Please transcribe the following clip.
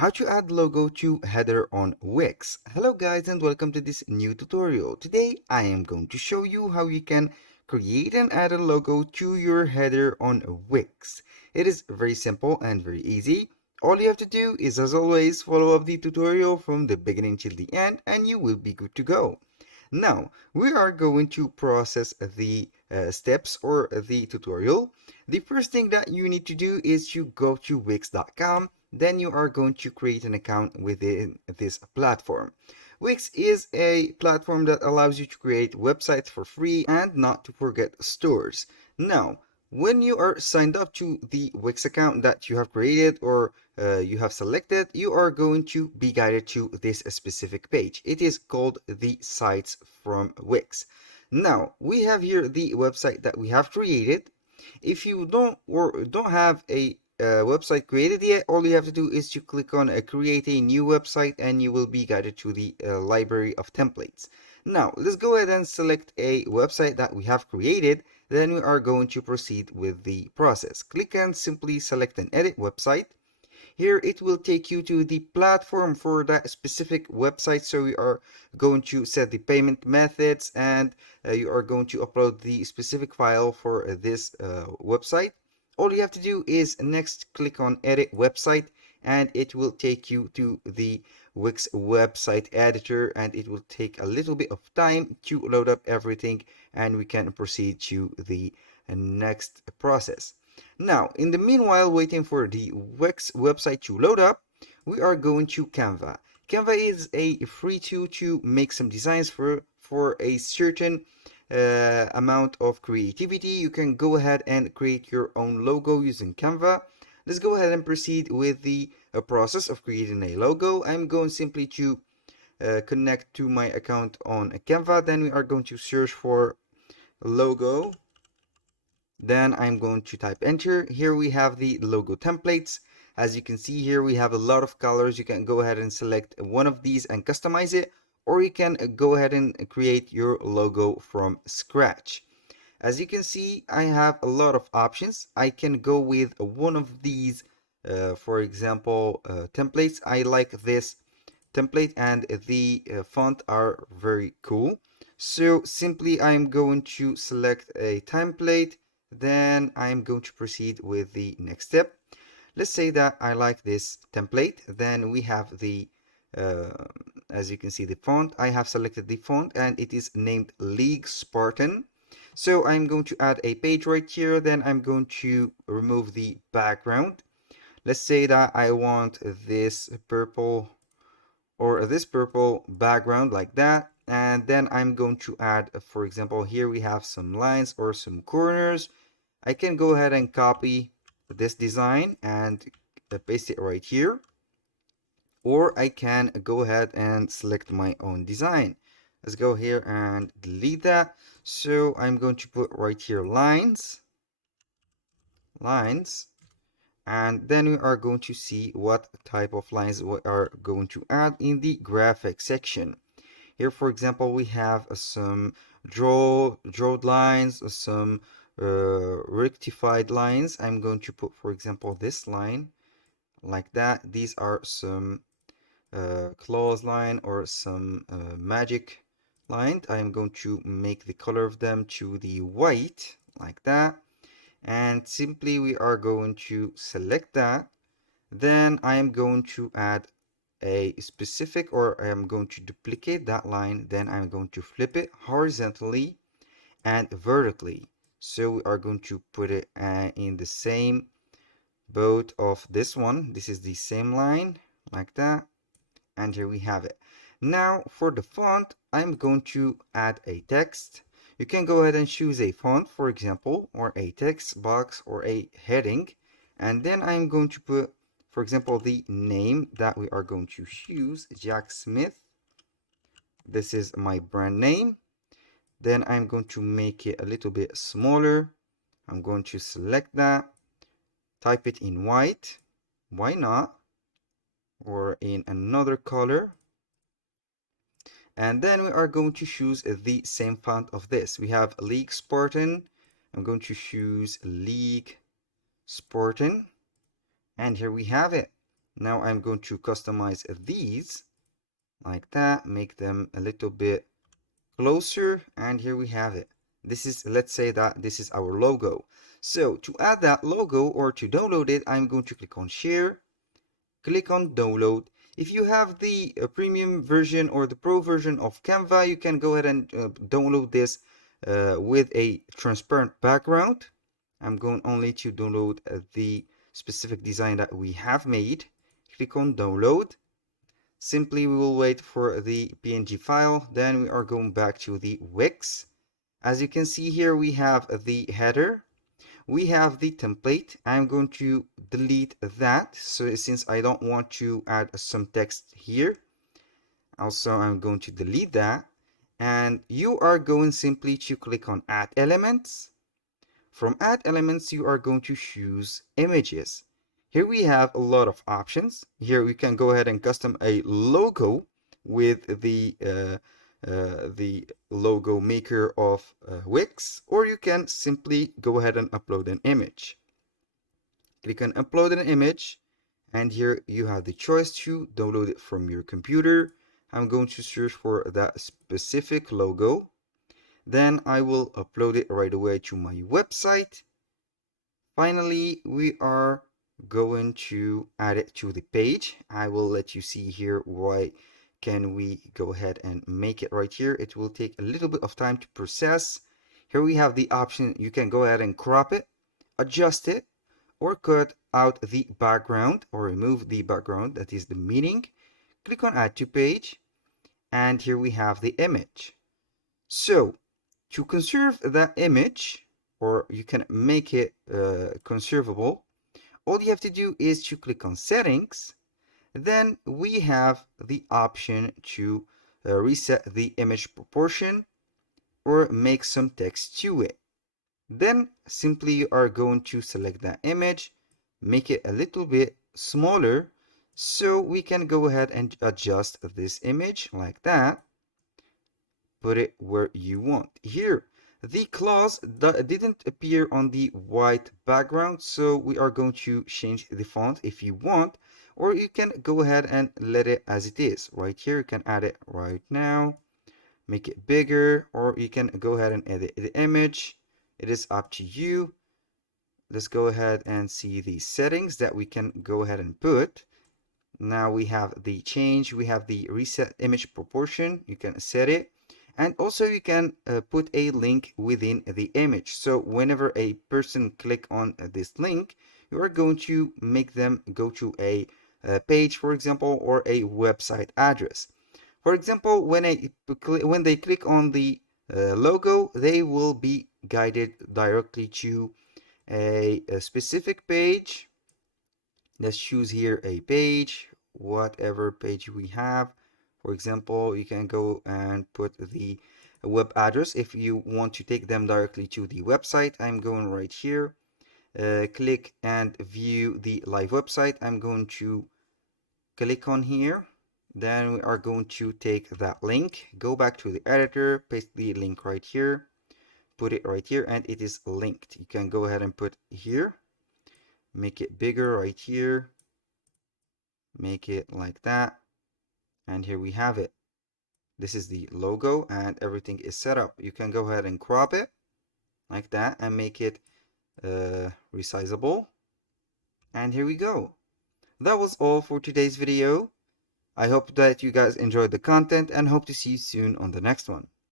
How to add logo to header on Wix. Hello guys and welcome to this new tutorial. Today I am going to show you how you can create and add a logo to your header on Wix. It is very simple and very easy. All you have to do is, as always, follow up the tutorial from the beginning till the end and you will be good to go. Now, we are going to process the steps or the tutorial. The first thing that you need to do is you go to Wix.com. Then you are going to create an account within this platform. Wix is a platform that allows you to create websites for free and not to forget stores. Now, when you are signed up to the Wix account that you have created or you have selected, you are going to be guided to this specific page. It is called the Sites from Wix. Now, we have here the website that we have created. If you don't have a website created yet, all you have to do is to click on create a new website and you will be guided to the library of templates. Now, let's go ahead and select a website that we have created. Then we are going to proceed with the process. Click and simply select an edit website. Here it will take you to the platform for that specific website. So we are going to set the payment methods and you are going to upload the specific file for this website. All you have to do is next click on edit website and it will take you to the Wix website editor, and it will take a little bit of time to load up everything and we can proceed to the next process. Now, in the meanwhile, waiting for the Wix website to load up, we are going to Canva. Canva is a free tool to make some designs for a certain amount of creativity. You can go ahead and create your own logo using Canva. Let's go ahead and proceed with the process of creating a logo. I'm going simply to connect to my account on Canva. Then we are going to search for logo. Then I'm going to type enter. Here we have the logo templates. As you can see here, we have a lot of colors. You can go ahead and select one of these and customize it, or you can go ahead and create your logo from scratch. As you can see, I have a lot of options. I can go with one of these, for example, templates. I like this template and the font are very cool. So simply I'm going to select a template. Then I'm going to proceed with the next step. Let's say that I like this template. Then we have the uh, as you can see, the font. I have selected the font and it is named League Spartan. So I'm going to add a page right here. Then I'm going to remove the background. Let's say that I want this purple background like that. And then I'm going to add, for example, here we have some lines or some corners. I can go ahead and copy this design and paste it right here. Or I can go ahead and select my own design. Let's go here and delete that. So I'm going to put right here lines, and then we are going to see what type of lines we are going to add in the graphic section. Here, for example, we have some drawn lines, some rectified lines. I'm going to put, for example, this line like that. These are some clause line or some magic line. I'm going to make the color of them to the white like that. And simply we are going to select that. Then I am going to add a specific, or I am going to duplicate that line. Then I'm going to flip it horizontally and vertically. So we are going to put it in the same boat of this one. This is the same line like that. And here we have it. Now for the font, I'm going to add a text. You can go ahead and choose a font, for example, or a text box or a heading. And then I'm going to put, for example, the name that we are going to choose, Jack Smith. This is my brand name. Then I'm going to make it a little bit smaller. I'm going to select that, type it in white. Why not? Or in another color. And then we are going to choose the same font of this. We have League Spartan. I'm going to choose League Spartan. And here we have it. Now I'm going to customize these like that, make them a little bit closer, and here we have it. This is, let's say that this is our logo. So to add that logo or to download it, I'm going to click on share, click on download. If you have the premium version or the pro version of Canva, you can go ahead and download this with a transparent background. I'm going only to download the specific design that we have made. Click on download. Simply we will wait for the PNG file, then we are going back to the Wix. As you can see here, we have the header, we have the template. I'm going to delete that, so since I don't want to add some text here, also I'm going to delete that. And you are going simply to click on add elements. From add elements, you are going to choose images. Here we have a lot of options. Here we can go ahead and custom a logo with the logo maker of Wix, or you can simply go ahead and upload an image. Click on upload an image, and here you have the choice to download it from your computer. I'm going to search for that specific logo. Then I will upload it right away to my website. Finally, we are going to add it to the page. I will let you see here why can we go ahead and make it right here. It will take a little bit of time to process. Here we have the option. You can go ahead and crop it, adjust it, or cut out the background or remove the background, that is the meaning. Click on add to page, and here we have the image. So to conserve that image, or you can make it conservable, all you have to do is to click on settings. Then we have the option to reset the image proportion or make some text to it. Then simply you are going to select that image, make it a little bit smaller, so we can go ahead and adjust this image like that. Put it where you want. Here, the clause that didn't appear on the white background, so we are going to change the font if you want, or you can go ahead and let it as it is. Right here, you can add it right now, make it bigger, or you can go ahead and edit the image. It is up to you. Let's go ahead and see the settings that we can go ahead and put. Now we have the change, we have the reset image proportion, you can set it. And also you can put a link within the image. So whenever a person click on this link, you are going to make them go to a page, for example, or a website address. For example, when they click on the logo, they will be guided directly to a specific page. Let's choose here a page, whatever page we have. For example, you can go and put the web address if you want to take them directly to the website. I'm going right here. Click and view the live website. I'm going to click on here. Then we are going to take that link, go back to the editor, paste the link right here, put it right here, and it is linked. You can go ahead and put here, make it bigger right here, make it like that, and here we have it. This is the logo and everything is set up. You can go ahead and crop it like that and make it resizable, and here we go. That was all for today's video. I hope that you guys enjoyed the content and hope to see you soon on the next one.